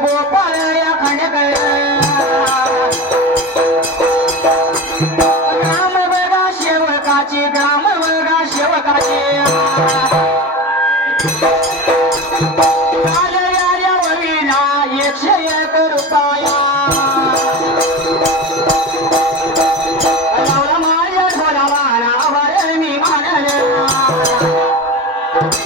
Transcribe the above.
गोपाळ या ग्राम वर्गा शेवकाची ग्राम वर्गा शेवकाची. काल या